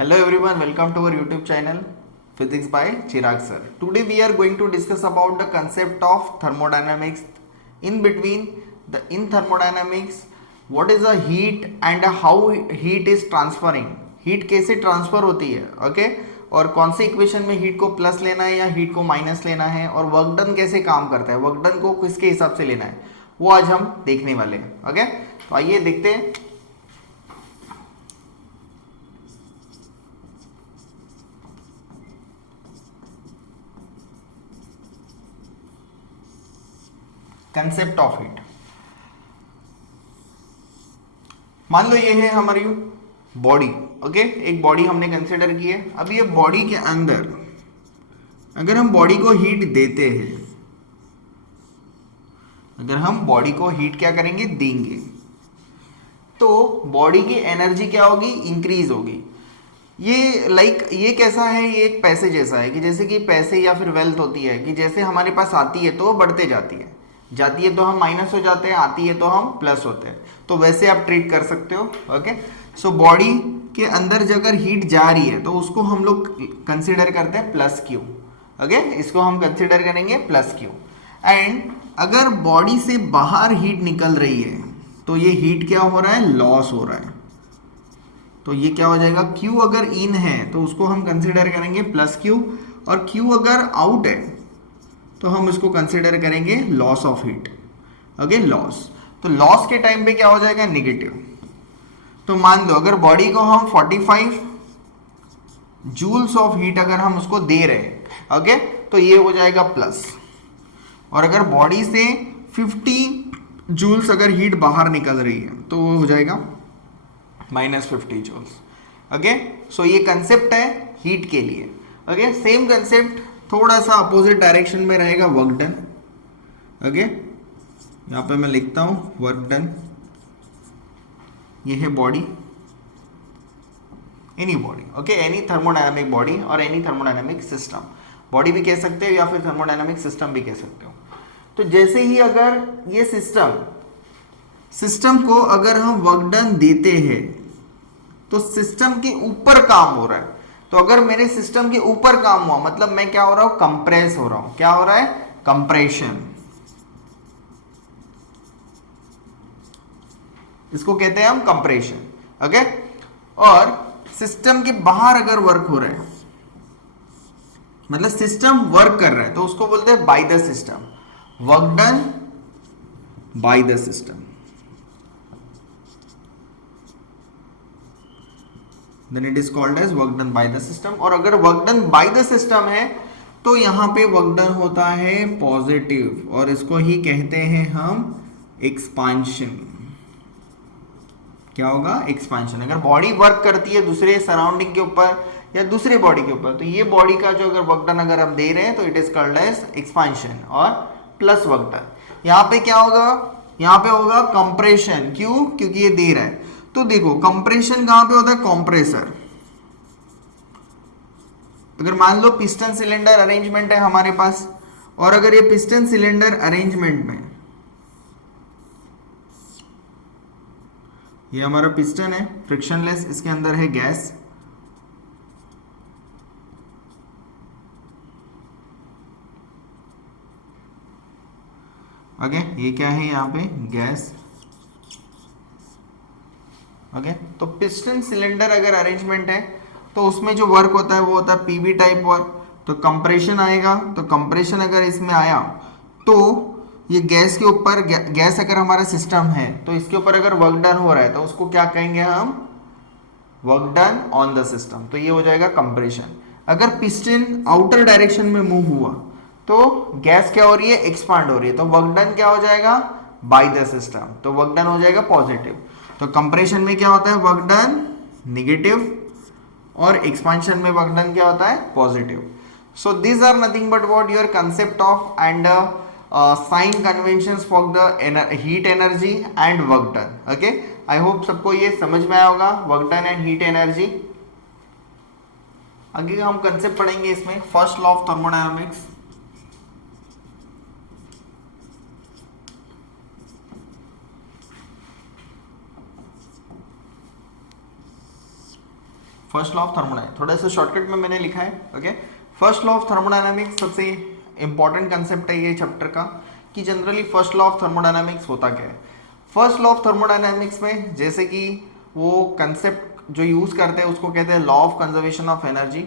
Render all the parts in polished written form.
Hello everyone, welcome to our YouTube channel Physics by Chirag sir. Today we are going to discuss about the concept of thermodynamics. In thermodynamics, what is the heat and how heat is transferring. Heat कैसे transfer होती है, okay और कौन सी equation में heat को plus लेना है या हीट को माइनस लेना है, और वर्क डन कैसे काम करता है, वर्क डन को किसके हिसाब से लेना है, वो आज हम देखने वाले हैं. ओके, तो आइए देखते हैं. Concept of heat. मान लो ये है हमारी बॉडी. ओके, एक बॉडी हमने कंसिडर की है. अब ये बॉडी के अंदर अगर हम बॉडी को हीट देते हैं, अगर हम बॉडी को हीट क्या करेंगे, देंगे, तो बॉडी की एनर्जी क्या होगी, इंक्रीज होगी. ये कैसा है, ये एक पैसे जैसा है कि जैसे कि पैसे या फिर वेल्थ होती है कि जैसे हमारे पास आती है तो वो बढ़ते जाती है, जाती है तो हम माइनस हो जाते हैं, आती है तो हम प्लस होते हैं. तो वैसे आप ट्रीट कर सकते हो. ओके, सो बॉडी के अंदर जो अगर हीट जा रही है तो उसको हम लोग कंसिडर करते हैं प्लस क्यू. ओके, इसको हम कंसिडर करेंगे प्लस क्यू. एंड अगर बॉडी से बाहर हीट निकल रही है तो ये हीट क्या हो रहा है, लॉस हो रहा है. तो ये क्या हो जाएगा, Q अगर इन है तो उसको हम कंसिडर करेंगे प्लस Q, और Q अगर आउट है तो हम इसको कंसिडर करेंगे loss of heat. Okay, loss. तो लॉस के टाइम पे क्या हो जाएगा, नेगेटिव. तो मान लो अगर बॉडी को हम 45 जूल्स ऑफ हीट अगर हम उसको दे रहे हैं, ओके, तो ये हो जाएगा प्लस. और अगर बॉडी से 50 जूल्स अगर हीट बाहर निकल रही है तो वो हो जाएगा -50 जूल्स. ओके, सो ये कंसेप्ट है हीट के लिए. ओके, सेम कंसेप्ट थोड़ा सा अपोजिट डायरेक्शन में रहेगा वर्क डन. ओके, यहां पे मैं लिखता हूं वर्क डन. ये है body, any body. Okay, any thermodynamic body और एनी थर्मोडायनामिक सिस्टम. बॉडी भी कह सकते हो या फिर थर्मोडायनामिक सिस्टम भी कह सकते हो. तो जैसे ही अगर ये सिस्टम को अगर हम वर्क डन देते हैं तो सिस्टम के ऊपर काम हो रहा है. तो अगर मेरे सिस्टम के ऊपर काम हुआ मतलब मैं क्या हो रहा हूं, कंप्रेस हो रहा हूं. क्या हो रहा है, कंप्रेशन. इसको कहते हैं हम कंप्रेशन. ओके, और सिस्टम के बाहर अगर वर्क हो रहा है मतलब सिस्टम वर्क कर रहा है तो उसको बोलते हैं bye the system, work done by the system. then it is called as work done by the system. और अगर work done by the system है तो यहां पे work done होता है पॉजिटिव, और इसको ही कहते हैं हम एक्सपांशन. क्या होगा, एक्सपांशन. अगर बॉडी वर्क करती है दूसरे सराउंडिंग के ऊपर या दूसरे बॉडी के ऊपर तो ये बॉडी का जो अगर वर्क डन अगर हम दे रहे हैं तो it is called as expansion और प्लस वर्क डन. यहाँ पे क्या होगा, यहाँ पे होगा कंप्रेशन. क्यों, क्योंकि ये दे रहा है. तो देखो कंप्रेशन कहां पे होता है, कंप्रेसर. अगर मान लो पिस्टन सिलेंडर अरेंजमेंट है हमारे पास, और अगर ये पिस्टन सिलेंडर अरेंजमेंट में ये हमारा पिस्टन है फ्रिक्शनलेस, इसके अंदर है गैस. ओके, ये क्या है यहाँ पे, गैस. ओके, तो पिस्टन सिलेंडर अगर अरेंजमेंट है तो उसमें जो वर्क होता है वो होता है पीवी टाइप वर्क. तो कंप्रेशन आएगा, तो कंप्रेशन अगर इसमें आया तो ये गैस के ऊपर, गैस अगर हमारा सिस्टम है तो इसके ऊपर अगर वर्क डन हो रहा है तो उसको क्या कहेंगे हम, work done on the system. तो ये हो जाएगा कंप्रेशन. अगर पिस्टन आउटर डायरेक्शन में मूव हुआ तो गैस क्या हो रही है, एक्सपांड हो रही है, तो वर्क डन क्या हो जाएगा, बाय द सिस्टम. तो वर्क डन हो जाएगा पॉजिटिव. तो कंप्रेशन में क्या होता है, वर्क डन नेगेटिव, और एक्सपांशन में वर्क डन क्या होता है, positive. So these are nothing but what your concept of and sign conventions for the heat energy and work done. Okay, I hope सबको ये समझ में आया होगा, work done and heat energy. आगे हम कंसेप्ट पढ़ेंगे इसमें first law of thermodynamics. First law of thermodynamics थोड़ा सा शॉर्टकट में मैंने लिखा है। Okay, first law of thermodynamics सबसे इंपॉर्टेंट कंसेप्ट है ये चैप्टर का, कि generally first law of thermodynamics होता क्या है। फर्स्ट लॉ ऑफ थर्मोडायनामिक्स में जैसे कि वो कंसेप्ट जो यूज करते हैं उसको कहते हैं law of conservation of energy.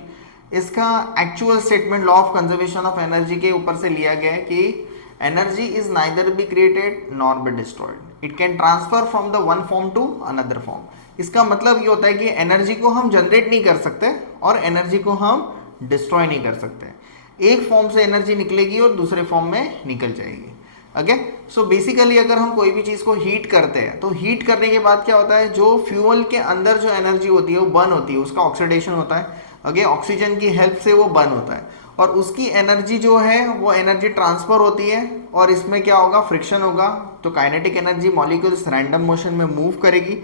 इसका actual statement law of conservation of energy के ऊपर से लिया गया है कि energy is neither be created nor be destroyed, it can transfer from the one form to another form. इसका मतलब ये होता है कि एनर्जी को हम जनरेट नहीं कर सकते और एनर्जी को हम डिस्ट्रॉय नहीं कर सकते। एक फॉर्म से एनर्जी निकलेगी और दूसरे फॉर्म में निकल जाएगी। ओके, सो बेसिकली अगर हम कोई भी चीज़ को हीट करते हैं तो हीट करने के बाद क्या होता है, जो फ्यूल के अंदर जो एनर्जी होती है वो बर्न होती है, उसका ऑक्सीडेशन होता है। ओके, ऑक्सीजन की हेल्प से वो बर्न होता है और उसकी एनर्जी जो है वो एनर्जी ट्रांसफर होती है और इसमें क्या होगा, फ्रिक्शन होगा। तो kinetic energy molecules random motion में मूव करेगी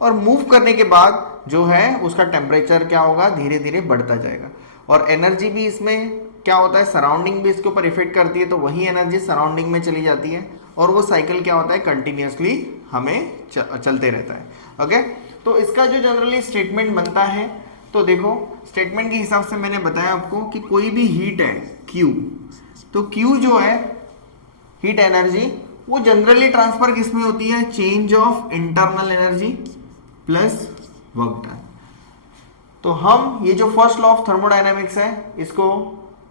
और मूव करने के बाद जो है उसका टेम्परेचर क्या होगा, धीरे धीरे बढ़ता जाएगा। और एनर्जी भी इसमें क्या होता है, सराउंडिंग भी इसके ऊपर इफेक्ट करती है, तो वही एनर्जी सराउंडिंग में चली जाती है और वो साइकिल क्या होता है, कंटिन्यूसली हमें चलते रहता है। ओके, तो इसका जो जनरली स्टेटमेंट बनता है, तो देखो स्टेटमेंट के हिसाब से मैंने बताया आपको कि कोई भी हीट है Q, तो Q जो है हीट एनर्जी वो जनरली ट्रांसफर किस में होती है, change of internal energy plus work done. तो हम ये जो फर्स्ट लॉ ऑफ थर्मोडायनामिक्स है इसको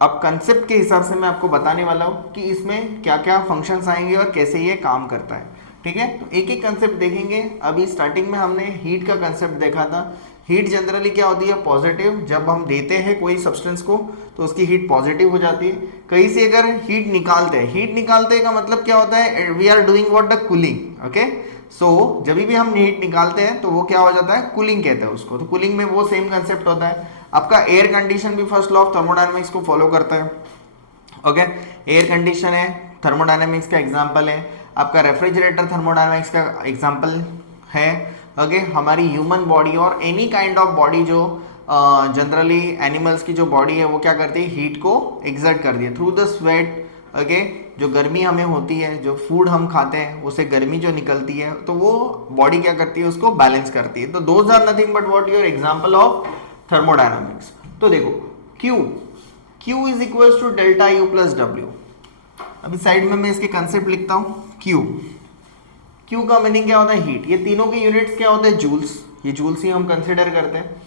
अब कंसेप्ट के हिसाब से मैं आपको बताने वाला हूँ कि इसमें क्या क्या फंक्शंस आएंगे और कैसे ये काम करता है। ठीक है, तो एक एक कंसेप्ट देखेंगे। अभी स्टार्टिंग में हमने हीट का कंसेप्ट देखा था। हीट जनरली क्या होती है, पॉजिटिव। जब हम देते हैं कोई सब्सटेंस को तो उसकी हीट पॉजिटिव हो जाती है। कहीं से अगर हीट निकालते हैं, हीट निकालते का मतलब क्या होता है, we are doing what, the cooling. Okay, so जब भी हम हीट निकालते हैं तो वो क्या हो जाता है, कूलिंग कहते हैं उसको। तो कूलिंग में वो सेम कंसेप्ट होता है। आपका एयर कंडीशन भी फर्स्ट लॉ ऑफ थर्मोडायनामिक्स को फॉलो करता है। ओके, एयर कंडीशन है थर्मोडायनामिक्स का एग्जांपल है। आपका रेफ्रिजरेटर थर्मोडायनामिक्स का एग्जांपल है। ओके, हमारी ह्यूमन बॉडी और एनी काइंड ऑफ बॉडी जो जनरली एनिमल्स की जो बॉडी है वो क्या करती है, हीट को एक्सर्ट कर दी है थ्रू द स्वेट। ओके, जो गर्मी हमें होती है, जो फूड हम खाते हैं उससे गर्मी जो निकलती है तो वो बॉडी क्या करती है, उसको बैलेंस करती है। तो those are nothing but what your example of thermodynamics. तो देखो Q is equal to delta U plus W। अभी साइड में मैं इसके कंसेप्ट लिखता हूँ। Q का मीनिंग क्या होता है, हीट। ये तीनों के यूनिट्स क्या होते हैं, जूल्स। ये जूल्स ही हम कंसिडर करते हैं।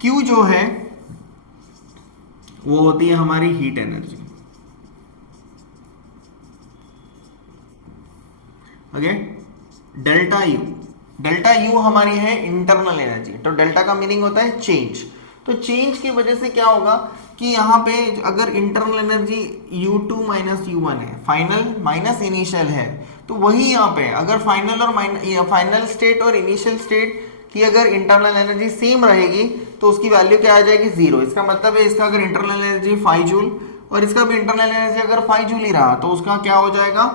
Q जो है वो होती है हमारी heat energy. Okay, delta U हमारी है इंटरनल एनर्जी। तो डेल्टा का मीनिंग होता है चेंज। तो चेंज की वजह से क्या होगा कि यहाँ पे अगर internal energy U2 minus U1 है, फाइनल माइनस इनिशियल है, तो वही यहाँ पे अगर फाइनल और फाइनल स्टेट और इनिशियल स्टेट की अगर इंटरनल एनर्जी सेम रहेगी तो उसकी वैल्यू क्या आ जाएगी, 0। इसका मतलब है इसका अगर इंटरनल एनर्जी 5 जूल और इसका भी इंटरनल एनर्जी अगर 5 जूल ही रहा तो उसका क्या हो जाएगा,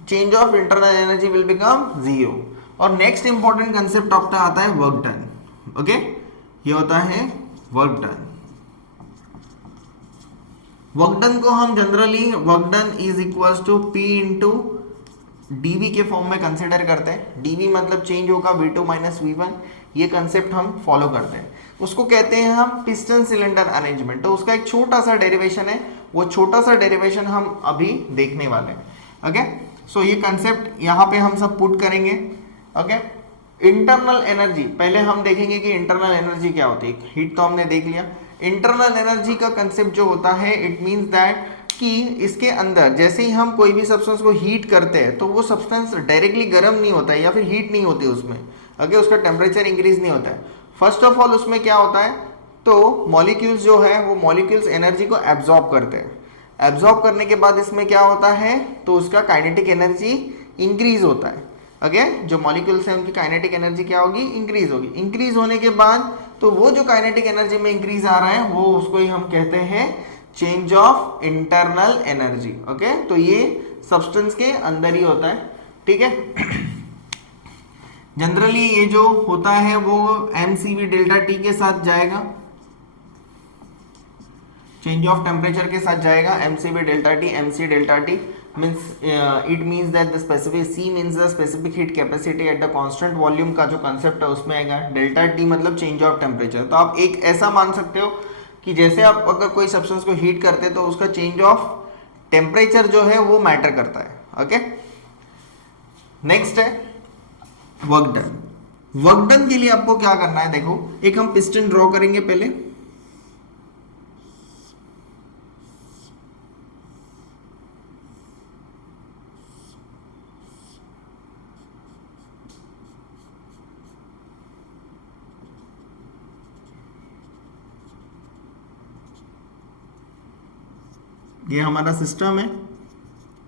change of internal energy will become 0। और नेक्स्ट इंपॉर्टेंट कंसेप्ट आपका आता है वर्क डन। ओके, ये होता है वर्क डन। वर्क डन को हम generally work done is equal to P into dV के फॉर्म में कंसिडर करते हैं। dV मतलब चेंज होगा V2 माइनस V1। ये कंसेप्ट हम फॉलो करते हैं। उसको कहते हैं हम पिस्टन सिलेंडर अरेंजमेंट। तो उसका एक छोटा सा डेरिवेशन है, वो छोटा सा डेरिवेशन हम अभी देखने वाले हैं। ओके, सो ये कंसेप्ट यहाँ पे हम सब पुट करेंगे। ओके, इंटरनल एनर्जी पहले हम देखेंगे कि इंटरनल एनर्जी क्या होती है। हीट तो हमने देख लिया। इंटरनल एनर्जी का कंसेप्ट जो होता है, इट मींस दैट कि इसके अंदर जैसे ही हम कोई भी सब्सटेंस को हीट करते हैं तो वो सब्सटेंस डायरेक्टली गर्म नहीं होता है या फिर हीट नहीं होती उसमें। ओके, उसका टेम्परेचर इंक्रीज नहीं होता है। फर्स्ट ऑफ ऑल उसमें क्या होता है, तो मॉलिक्यूल्स जो है वो मॉलिक्यूल्स एनर्जी को एब्जॉर्ब करते हैं। एब्जॉर्ब करने के बाद इसमें क्या होता है, तो उसका काइनेटिक एनर्जी इंक्रीज होता है। ओके, जो मॉलिक्यूल्स हैं उनकी काइनेटिक एनर्जी क्या होगी, इंक्रीज होगी। इंक्रीज होने के बाद तो वो जो काइनेटिक एनर्जी में इंक्रीज आ रहा है वो उसको ही हम कहते हैं change of internal energy. Okay, तो ये सब्सटेंस के अंदर ही होता है। ठीक है, जनरली ये जो होता है वो mCv डेल्टा T के साथ जाएगा, चेंज ऑफ टेम्परेचर के साथ जाएगा। mCv delta T, mc delta T means it means that the specific C means the specific heat capacity at the constant volume का जो concept है उसमें आएगा। डेल्टा T मतलब चेंज ऑफ टेम्परेचर। तो आप एक ऐसा मान सकते हो कि जैसे आप अगर कोई सब्सटेंस को हीट करते हैं तो उसका चेंज ऑफ टेम्परेचर जो है वो मैटर करता है। ओके, नेक्स्ट है वर्क डन। वर्क डन के लिए आपको क्या करना है, देखो एक हम पिस्टन ड्रॉ करेंगे पहले। ये हमारा सिस्टम है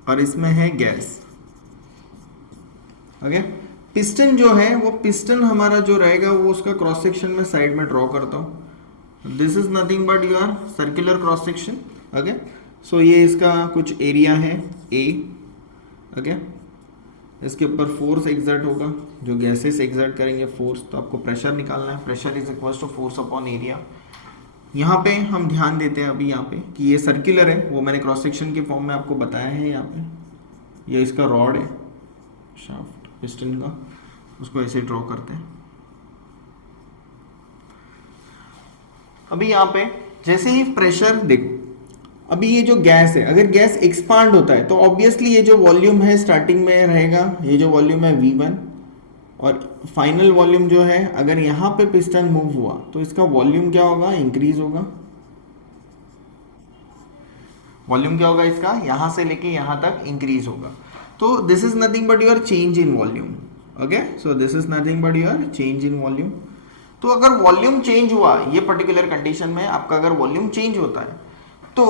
और इसमें है गैस। ओके, पिस्टन जो है वो पिस्टन हमारा जो रहेगा वो उसका क्रॉस सेक्शन में साइड में ड्रॉ करता हूँ। This is nothing but your circular cross section. Okay, so ये इसका कुछ एरिया है ए। ओके, इसके ऊपर फोर्स एग्जर्ट होगा, जो गैसेस एग्जर्ट करेंगे फोर्स, तो आपको प्रेशर निकालना है। Pressure is equal to force upon area. यहाँ पे हम ध्यान देते हैं अभी यहाँ पे कि ये सर्कुलर है, वो मैंने क्रॉस सेक्शन के फॉर्म में आपको बताया है। यहाँ पे ये इसका रॉड है, शाफ्ट पिस्टन का, उसको ऐसे ड्रॉ करते हैं। अभी यहाँ पे जैसे ही प्रेशर देखो, अभी ये जो गैस है, अगर गैस एक्सपांड होता है तो ऑब्वियसली ये जो वॉल्यूम है स्टार्टिंग में रहेगा, ये जो वॉल्यूम है V1, और फाइनल वॉल्यूम जो है अगर यहाँ पे पिस्टन मूव हुआ तो इसका वॉल्यूम क्या होगा, इंक्रीज होगा। वॉल्यूम क्या होगा इसका, यहाँ से लेके यहाँ तक इंक्रीज होगा। तो this is nothing but your change in volume. Okay, so this is nothing but your change in volume. तो अगर वॉल्यूम चेंज हुआ, ये पर्टिकुलर कंडीशन में आपका अगर वॉल्यूम चेंज होता है तो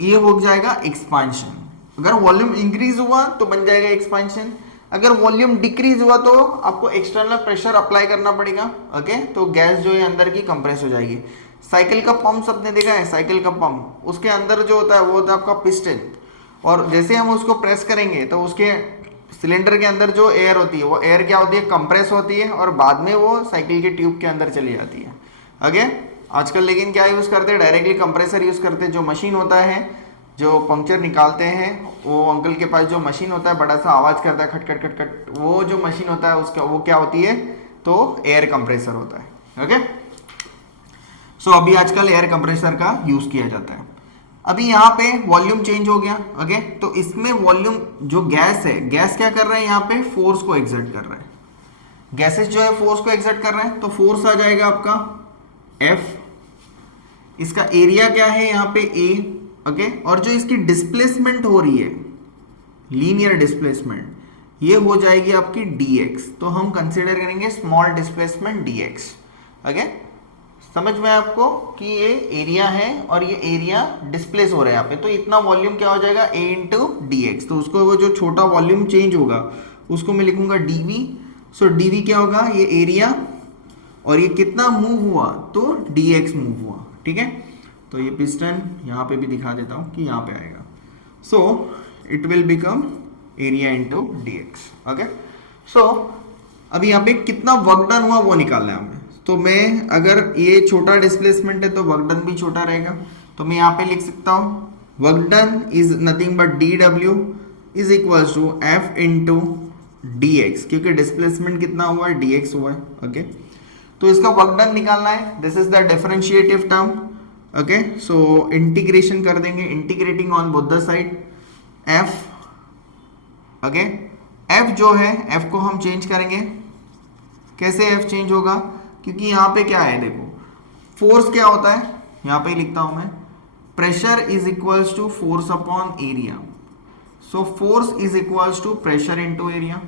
ये हो जाएगा एक्सपांशन। अगर वॉल्यूम इंक्रीज हुआ तो बन जाएगा एक्सपांशन। अगर वॉल्यूम डिक्रीज हुआ तो आपको एक्सटर्नल प्रेशर अप्लाई करना पड़ेगा। ओके, तो गैस जो है अंदर की कंप्रेस हो जाएगी। साइकिल का पंप सबने देखा है, साइकिल का पंप, उसके अंदर जो होता है वो होता है आपका पिस्टन, और जैसे हम उसको प्रेस करेंगे तो उसके सिलेंडर के अंदर जो एयर होती है वो एयर क्या होती है, कंप्रेस होती है, और बाद में वो साइकिल के ट्यूब के अंदर चली जाती है। ओके, आजकल लेकिन क्या यूज़ करते हैं, डायरेक्टली कंप्रेसर यूज़ करते हैं। जो मशीन होता है जो पंक्चर निकालते हैं, वो अंकल के पास जो मशीन होता है बड़ा सा आवाज़ करता है, खट खट खट खट, वो जो मशीन होता है उसका वो क्या होती है, तो एयर कंप्रेसर होता है। ओके, सो अभी आजकल एयर कंप्रेसर का यूज़ किया जाता है। अभी यहाँ पे वॉल्यूम चेंज हो गया। ओके, तो इसमें वॉल्यूम जो गैस है, गैस क्या कर रहा है, यहाँ पे फोर्स को एग्जर्ट कर रहा है। गैसेस जो है फोर्स को एग्जर्ट कर रहे हैं, तो फोर्स आ जाएगा आपका F। इसका एरिया क्या है यहाँ पे A। ओके, और जो इसकी डिस्प्लेसमेंट हो रही है, लीनियर डिस्प्लेसमेंट, ये हो जाएगी आपकी dx। तो हम कंसीडर करेंगे स्मॉल डिस्प्लेसमेंट dx। ओके, समझ में आपको कि ये एरिया है और ये एरिया डिस्प्लेस हो रहा है यहाँ पे, तो इतना वॉल्यूम क्या हो जाएगा, a इंटू dx। तो उसको वो जो छोटा वॉल्यूम चेंज होगा उसको मैं लिखूंगा dv। सो dv क्या होगा, ये एरिया, और ये कितना मूव हुआ, तो dx मूव हुआ। ठीक है, तो ये पिस्टन यहाँ पे भी दिखा देता हूँ कि यहाँ पे आएगा। So it will become area into dx। Okay, so अभी यहाँ पे कितना वर्क डन हुआ वो निकालना है हमें। तो मैं अगर ये छोटा डिस्प्लेसमेंट है तो वर्क डन भी छोटा रहेगा, तो मैं यहाँ पे लिख सकता हूँ work done is nothing but dw is equal to f into dx, क्योंकि डिस्प्लेसमेंट कितना हुआ है, dx हुआ है। ओके, तो इसका वर्क डन निकालना है। This is the differentiative term. Okay, so integration कर देंगे, integrating on both the side f। Okay, f जो है, f को हम चेंज करेंगे। कैसे f चेंज होगा, क्योंकि यहाँ पे क्या है, देखो फोर्स क्या होता है, यहाँ पे लिखता हूं मैं, pressure is equals to force upon area. So force is equals to pressure into area.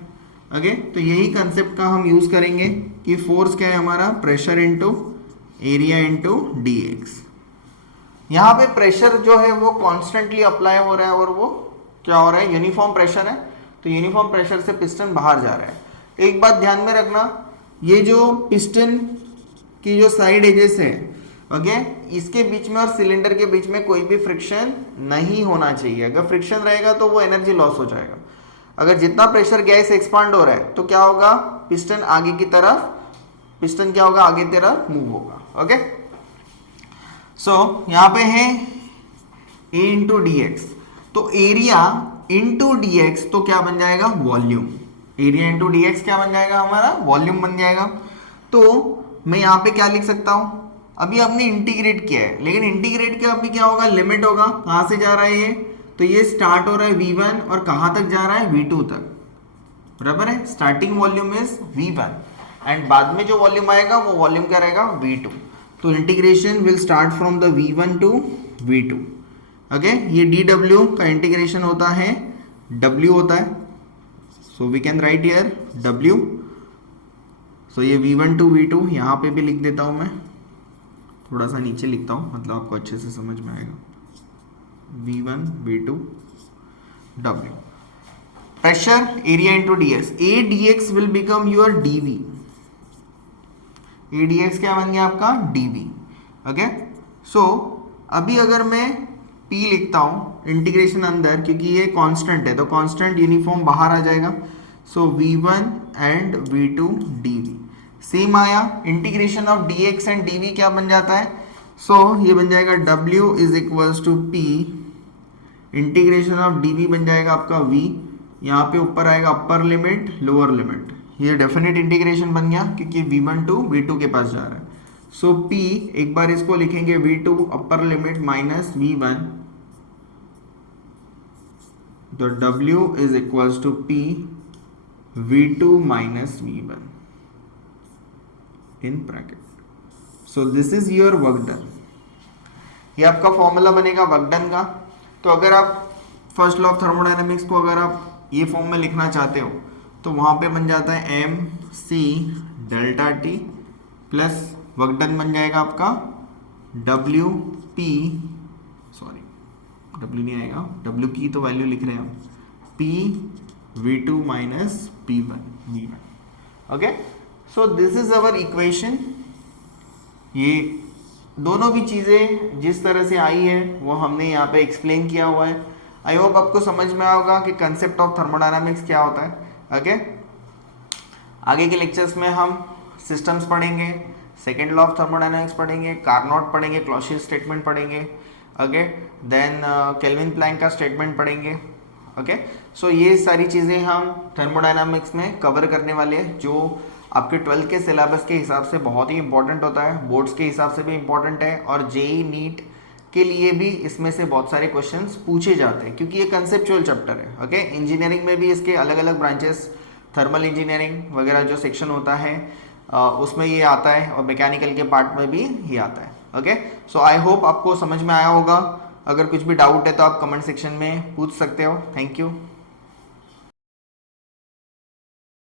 Okay, तो यही कंसेप्ट का हम यूज करेंगे कि फोर्स क्या है हमारा, pressure into area into dx। यहाँ पे प्रेशर जो है वो कॉन्स्टेंटली अप्लाई हो रहा है और वो क्या हो रहा है, यूनिफॉर्म प्रेशर है, तो यूनिफॉर्म प्रेशर से पिस्टन बाहर जा रहा है। एक बात ध्यान में रखना, ये जो पिस्टन की जो साइड एजेस है, ओके, इसके बीच में और सिलेंडर के बीच में कोई भी फ्रिक्शन नहीं होना चाहिए। अगर फ्रिक्शन रहेगा तो वो एनर्जी लॉस हो जाएगा। अगर जितना प्रेशर गैस एक्सपांड हो रहा है तो क्या होगा, पिस्टन आगे की तरफ, पिस्टन क्या होगा, आगे तरफ मूव होगा। ओके, सो यहाँ पे है a इंटू dx। तो एरिया इंटू डी एक्स, तो क्या बन जाएगा volume, area into D x क्या बन जाएगा हमारा वॉल्यूम बन जाएगा। तो मैं यहाँ पे क्या लिख सकता हूँ, अभी आपने इंटीग्रेट किया है, लेकिन इंटीग्रेट के अभी क्या होगा, लिमिट होगा, कहाँ से जा रहा है ये, तो ये स्टार्ट हो रहा है V1 और कहाँ तक जा रहा है V2 तक, बराबर है, starting volume is V1 and बाद में जो वॉल्यूम आएगा वो वॉल्यूम क्या रहेगा V2। तो integration will start from the V1 to V2। Okay, ये dw का इंटीग्रेशन होता है w होता है, so we can write here w। सो ये V1 टू V2 यहाँ पे भी लिख देता हूँ मैं, थोड़ा सा नीचे लिखता हूँ, मतलब आपको अच्छे से समझ में आएगा, V1 V2 w। pressure area into ds, a dx will become your dv, a dx क्या बन गया आपका dv। ओके, सो अभी अगर मैं p लिखता हूं इंटीग्रेशन अंदर, क्योंकि ये कांस्टेंट है तो कांस्टेंट यूनिफॉर्म बाहर आ जाएगा, so v1 and v2 dv same आया, integration of dx and dv क्या बन जाता है, सो ये बन जाएगा w is equals to p, integration of dv बन जाएगा आपका v, यहाँ पे ऊपर आएगा अपर लिमिट लोअर लिमिट, ये डेफिनेट इंटीग्रेशन बन गया क्योंकि v1 टू v2 के पास जा रहा है। सो p एक बार इसको लिखेंगे v2 upper limit minus v1, तो w is equals to p v2 minus v1 in bracket. So this is your work done, ये आपका फॉर्मूला बनेगा वर्क डन का। तो अगर आप फर्स्ट लॉ ऑफ थर्मोडायनेमिक्स को अगर आप ये फॉर्म में लिखना चाहते हो तो वहाँ पे बन जाता है M C delta T plus work done बन जाएगा आपका डब्ल्यू पी, सॉरी डब्ल्यू नहीं आएगा, डब्ल्यू की तो वैल्यू लिख रहे हैं हम, P V two minus P one. Okay, so this is our equation. ये दोनों भी चीज़ें जिस तरह से आई है वो हमने यहाँ पे एक्सप्लेन किया हुआ है। आई होप आपको समझ में आएगा कि कंसेप्ट ऑफ थर्मोडायनामिक्स क्या होता है। ओके, आगे के लेक्चर्स में हम सिस्टम्स पढ़ेंगे, सेकेंड लॉ ऑफ थर्मोडायनामिक्स पढ़ेंगे, कार्नोट पढ़ेंगे, क्लॉसियस स्टेटमेंट पढ़ेंगे, ओके, देन केल्विन प्लैंक का स्टेटमेंट पढ़ेंगे। ओके, सो ये सारी चीज़ें हम थर्मोडायनामिक्स में कवर करने वाले हैं, जो आपके 12th के सिलेबस के हिसाब से बहुत ही इंपॉर्टेंट होता है, बोर्ड्स के हिसाब से भी इंपॉर्टेंट है, और जेई नीट के लिए भी इसमें से बहुत सारे क्वेश्चंस पूछे जाते हैं क्योंकि ये कंसेप्चुअल चैप्टर है। ओके, इंजीनियरिंग में भी इसके अलग अलग ब्रांचेस, थर्मल इंजीनियरिंग वगैरह जो सेक्शन होता है उसमें ये आता है, और मैकेनिकल के पार्ट में भी ये आता है। ओके, सो आई होप आपको समझ में आया होगा। अगर कुछ भी डाउट है तो आप कमेंट सेक्शन में पूछ सकते हो। Thank you.